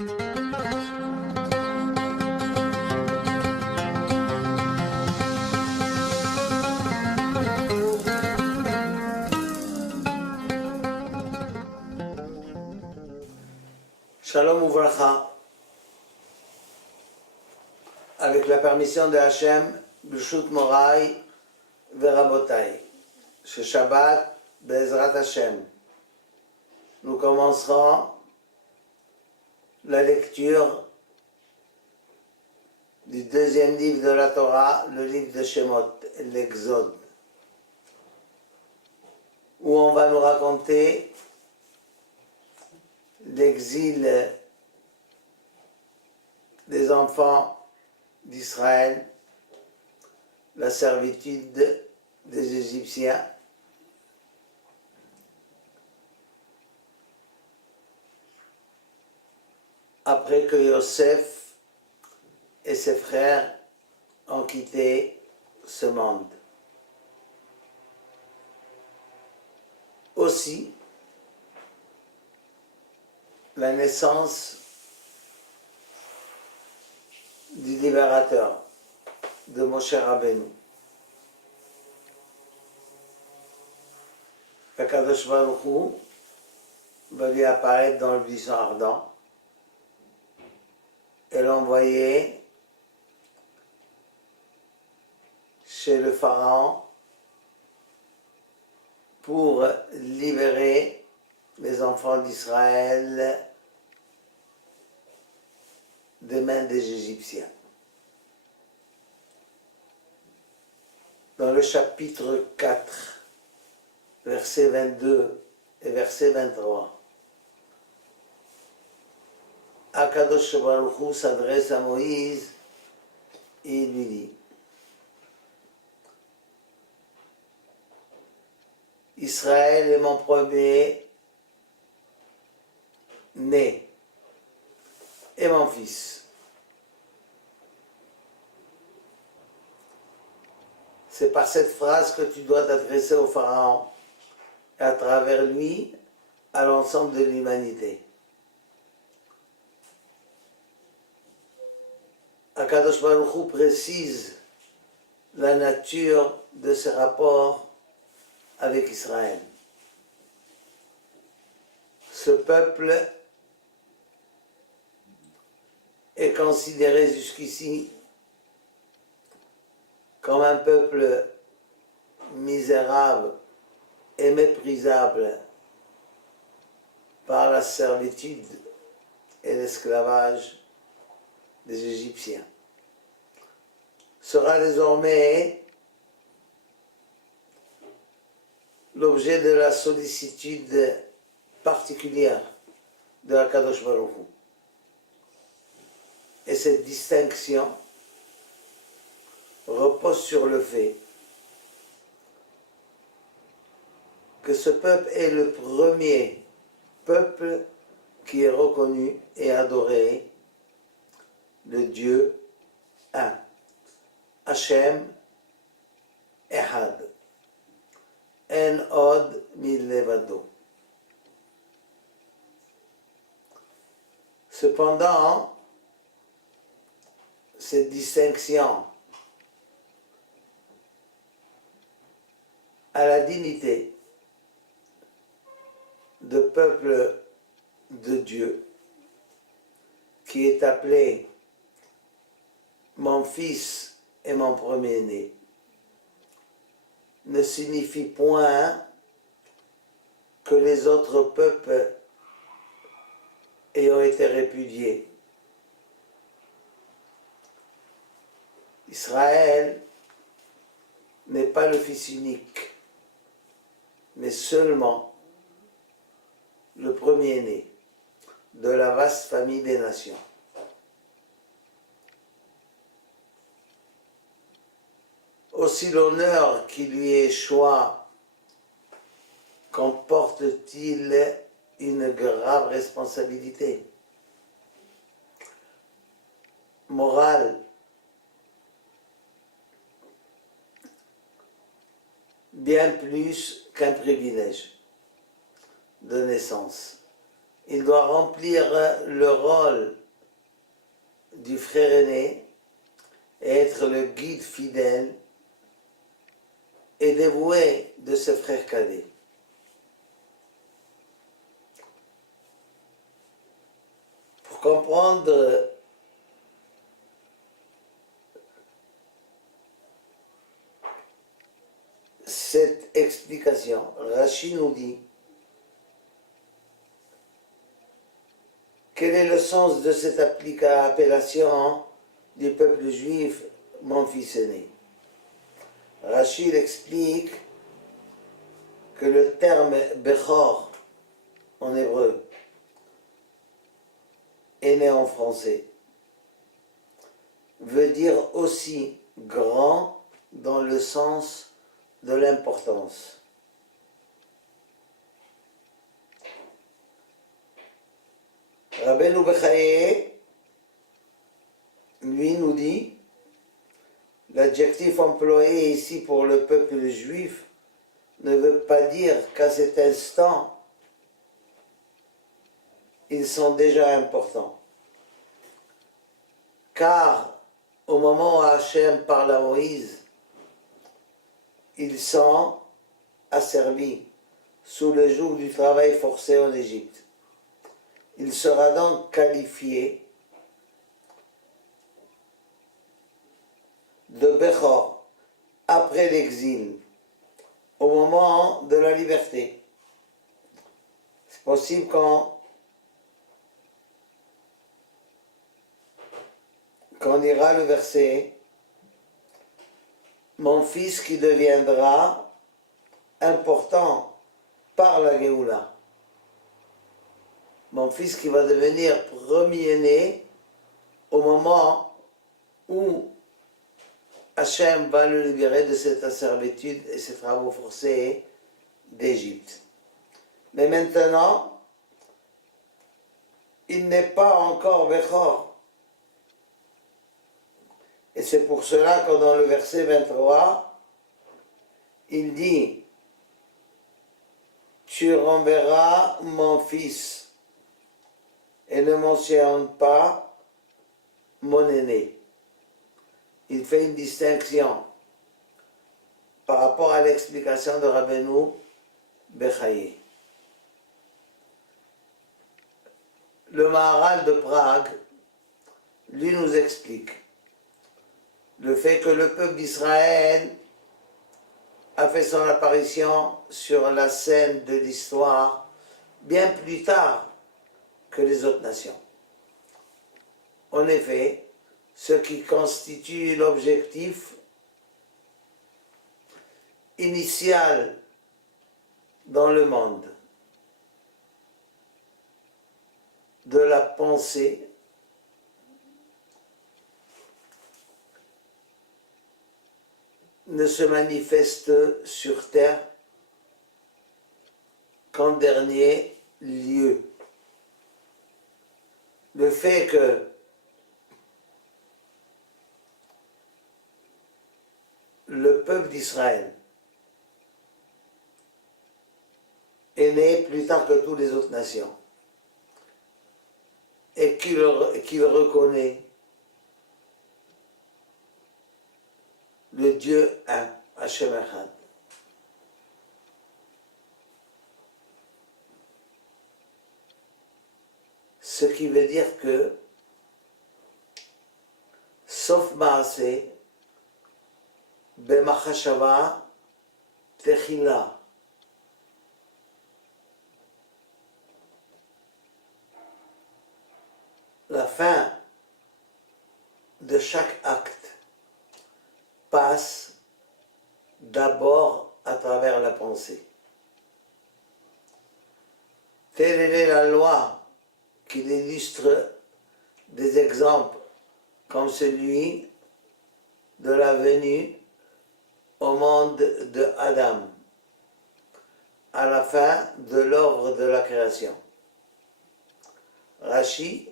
Shalom Uvracha. Avec la permission de Hachem, B'shut Morai Verabotai. Ce Shabbat, Bezrat Hachem. Nous commencerons la lecture du deuxième livre de la Torah, le livre de Shemot, l'Exode, où on va nous raconter l'exil des enfants d'Israël, la servitude des Égyptiens, après que Yosef et ses frères ont quitté ce monde. Aussi, la naissance du libérateur, de Moshe Rabbeinu. Akadosh Baruch Hu va lui apparaître dans le buisson ardent et l'envoyer chez le pharaon pour libérer les enfants d'Israël des mains des Égyptiens. Dans le chapitre 4, versets 22 et verset 23, Akadosh Baruch Hu s'adresse à Moïse et il lui dit: Israël est mon premier né et mon fils. C'est par cette phrase que tu dois t'adresser au Pharaon et à travers lui à l'ensemble de l'humanité. Akadosh Baruch Hu précise la nature de ses rapports avec Israël. Ce peuple est considéré jusqu'ici comme un peuple misérable et méprisable par la servitude et l'esclavage des Égyptiens. Sera désormais l'objet de la sollicitude particulière de Akadosh Baruch Hu. Et cette distinction repose sur le fait que ce peuple est le premier peuple qui est reconnu et adoré le Dieu un, Hashem Ehad, En Od Milevado. Cependant, cette distinction à la dignité de peuple de Dieu, qui est appelé mon fils et mon premier-né, ne signifie point que les autres peuples ayant été répudiés. Israël n'est pas le fils unique, mais seulement le premier-né de la vaste famille des nations. Aussi l'honneur qui lui échoit comporte-t-il une grave responsabilité morale, bien plus qu'un privilège de naissance. il doit remplir le rôle du frère aîné et être le guide fidèle et dévoué de ce frère cadet. Pour comprendre cette explication, Rashi nous dit quel est le sens de cette appellation du peuple juif, mon fils aîné. Rashi explique que le terme Bechor en hébreu est né en français veut dire aussi grand dans le sens de l'importance. Rabbeinu Bechaye, lui, nous dit l'adjectif employé ici pour le peuple juif ne veut pas dire qu'à cet instant, ils sont déjà importants. Car au moment où Hachem parle à Moïse, ils sont asservis sous le joug du travail forcé en Égypte. Il sera donc qualifié de Bechor après l'exil, au moment de la liberté. C'est possible qu'on lira le verset « Mon fils qui deviendra important par la Géoula ». Mon fils qui va devenir premier-né au moment où Hachem va le libérer de cette servitude et ces travaux forcés d'Égypte. Mais maintenant, il n'est pas encore Bechor. Et c'est pour cela que dans le verset 23, il dit « Tu renverras mon fils » et ne mentionne pas mon aîné. Il fait une distinction par rapport à l'explication de Rabbeinu Bechaye. Le Maharal de Prague, lui, nous explique le fait que le peuple d'Israël a fait son apparition sur la scène de l'histoire bien plus tard que les autres nations. En effet, ce qui constitue l'objectif initial dans le monde de la pensée ne se manifeste sur terre qu'en dernier lieu. Le fait que le peuple d'Israël est né plus tard que toutes les autres nations et qu'il reconnaît le Dieu un, Hachem Echad. Ce qui veut dire que, sauf Maaseh, B'machashava Techila, la fin de chaque acte passe d'abord à travers la pensée. Telle est la loi qui illustre des exemples comme celui de la venue au monde de Adam, à la fin de l'œuvre de la création. Rashi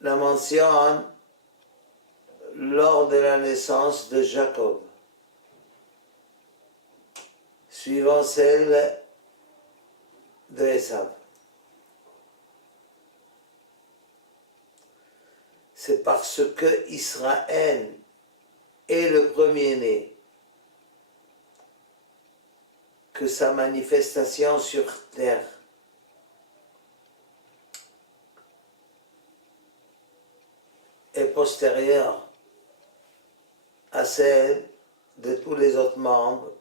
la mentionne lors de la naissance de Jacob, suivant celle de Esav. C'est parce que Israël est le premier-né que sa manifestation sur terre est postérieure à celle de tous les autres membres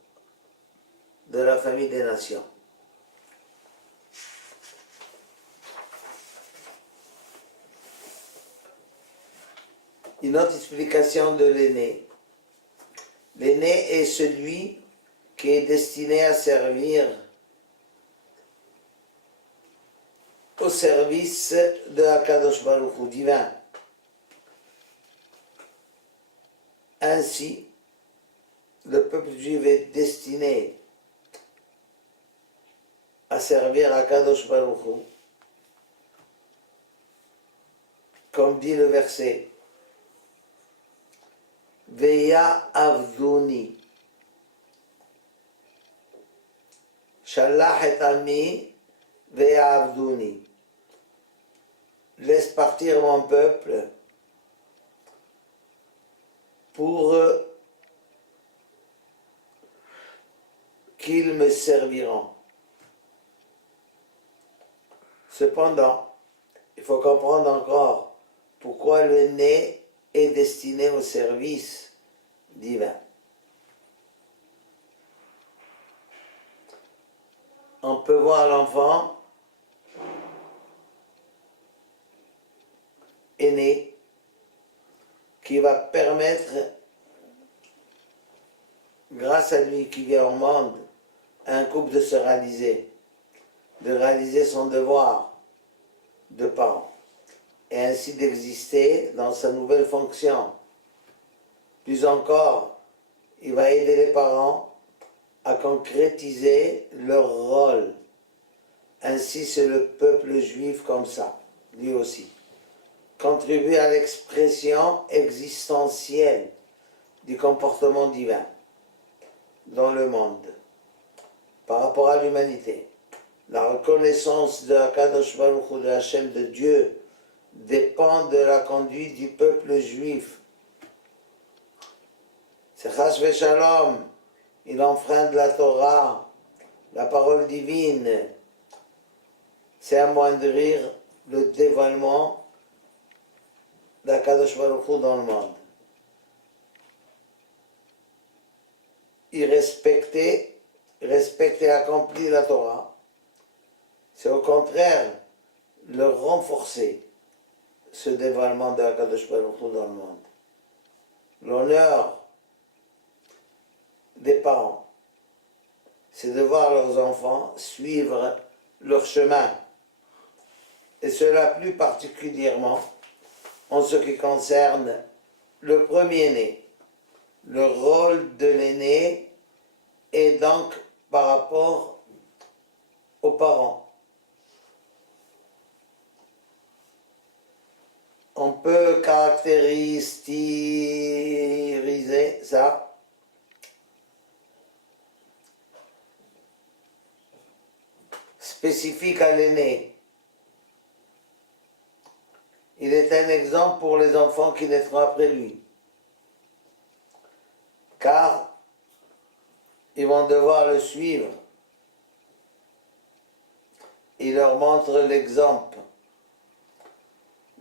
de la famille des nations. Une autre explication de l'aîné. L'aîné est celui qui est destiné à servir au service de Akadosh Baruch Hu divin. Ainsi, le peuple juif est destiné à servir Akadosh Baruch Hu, comme dit le verset Veya Avduni Shalach et Ami Veya Avduni. Laisse partir mon peuple pour qu'ils me serviront. Cependant, il faut comprendre encore pourquoi le né est destiné au service divin. On peut voir l'enfant aîné qui va permettre, grâce à lui qui vient au monde, à un couple de se réaliser, de réaliser son devoir de parent, et ainsi d'exister dans sa nouvelle fonction. Plus encore, il va aider les parents à concrétiser leur rôle. Ainsi, c'est le peuple juif comme ça, lui aussi. Contribuer à l'expression existentielle du comportement divin dans le monde par rapport à l'humanité. La reconnaissance de Akadosh Baruch Hu, de Hachem, de Dieu, dépend de la conduite du peuple juif. C'est Chas Shalom, il enfreint de la Torah, la parole divine, c'est amoindrir le dévoilement d'Akadosh Baruch Hu dans le monde. Il respectait et accomplit la Torah. C'est au contraire le renforcer, ce dévoilement d'Akadosh Baruch Hu dans le monde. L'honneur des parents, c'est de voir leurs enfants suivre leur chemin. Et cela plus particulièrement en ce qui concerne le premier-né. Le rôle de l'aîné est donc par rapport aux parents. On peut caractériser ça spécifique à l'aîné. Il est un exemple pour les enfants qui naîtront après lui, car ils vont devoir le suivre. Il leur montre l'exemple.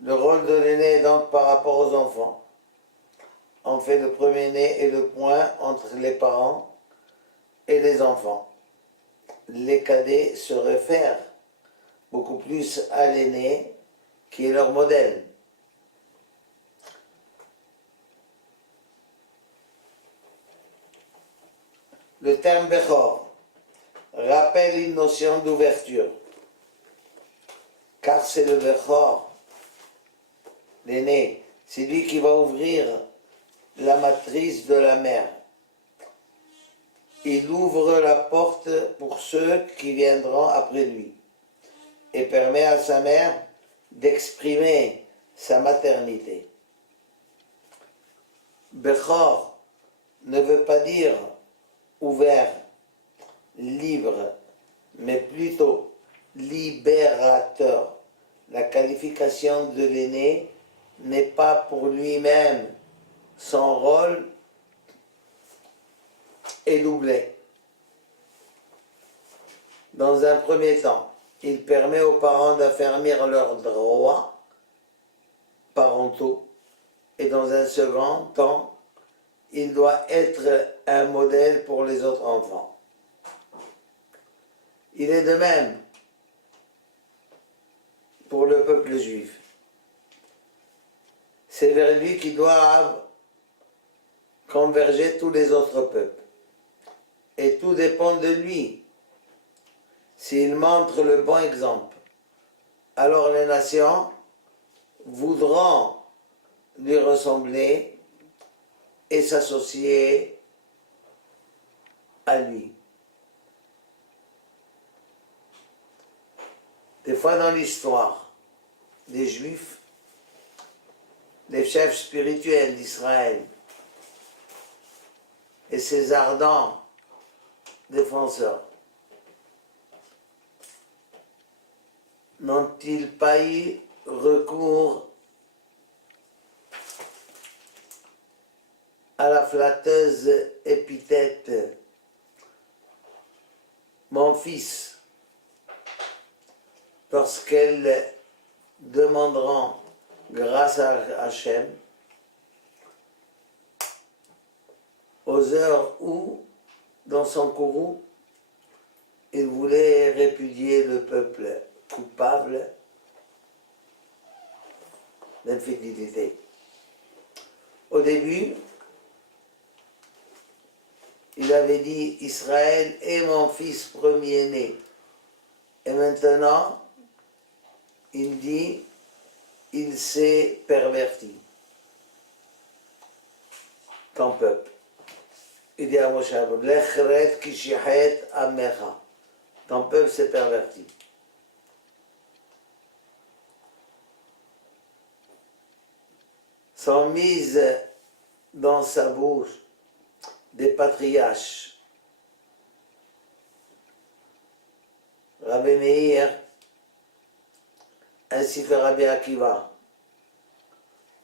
Le rôle de l'aîné est donc par rapport aux enfants. On fait le premier-né et le point entre les parents et les enfants. Les cadets se réfèrent beaucoup plus à l'aîné qui est leur modèle. Le terme Bechor rappelle une notion d'ouverture, car c'est le Bechor, l'aîné, c'est lui qui va ouvrir la matrice de la mère. Il ouvre la porte pour ceux qui viendront après lui et permet à sa mère d'exprimer sa maternité. Bechor ne veut pas dire ouvert, libre, mais plutôt libérateur. La qualification de l'aîné n'est pas pour lui-même. Son rôle est doublé. Dans un premier temps, il permet aux parents d'affermir leurs droits parentaux et dans un second temps, il doit être un modèle pour les autres enfants. Il est de même pour le peuple juif. C'est vers lui qu'ils doivent converger tous les autres peuples. Et tout dépend de lui. S'il montre le bon exemple, alors les nations voudront lui ressembler et s'associer à lui. Des fois dans l'histoire des Juifs, les chefs spirituels d'Israël et ses ardents défenseurs n'ont-ils pas eu recours à la flatteuse épithète « mon fils » lorsqu'elles demanderont grâce à Hachem aux heures où, dans son courroux, il voulait répudier le peuple coupable d'infidélité. Au début, il avait dit Israël est mon fils premier-né. Et maintenant, il dit il s'est perverti. Ton peuple. Il dit à Moshe, Lechret kishichet amecha. Ton peuple s'est perverti. Sont mises dans sa bouche des patriarches. Rabbi Meir ainsi que Rabbi Akiva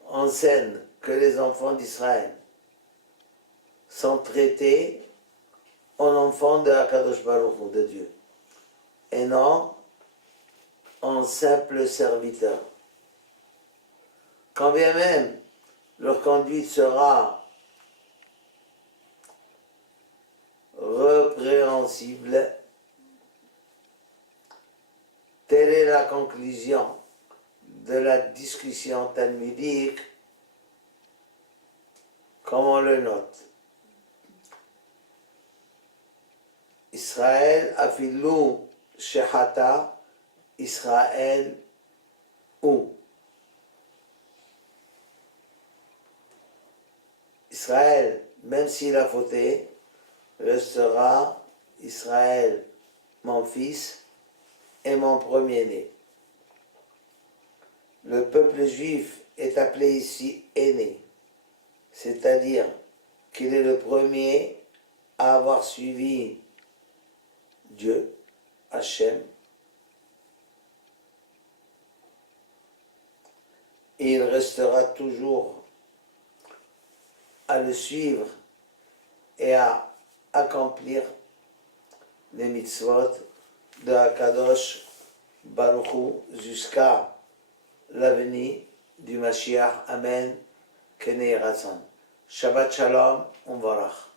enseignent que les enfants d'Israël sont traités en enfants de Akadosh Baruch Hu, de Dieu, et non en simples serviteurs. Quand bien même leur conduite sera répréhensible, telle est la conclusion de la discussion talmudique, comme on le note. Israël afilou shehata, Israël ou. Israël, même s'il a fauté, restera Israël, mon fils et mon premier-né. Le peuple juif est appelé ici aîné, c'est-à-dire qu'il est le premier à avoir suivi Dieu, Hachem, et il restera toujours à le suivre et à accomplir les mitzvot de Akadosh Baruch Hu jusqu'à l'avenir du Mashiach. Amen. Kenei Ratzon. Shabbat Shalom, on varach.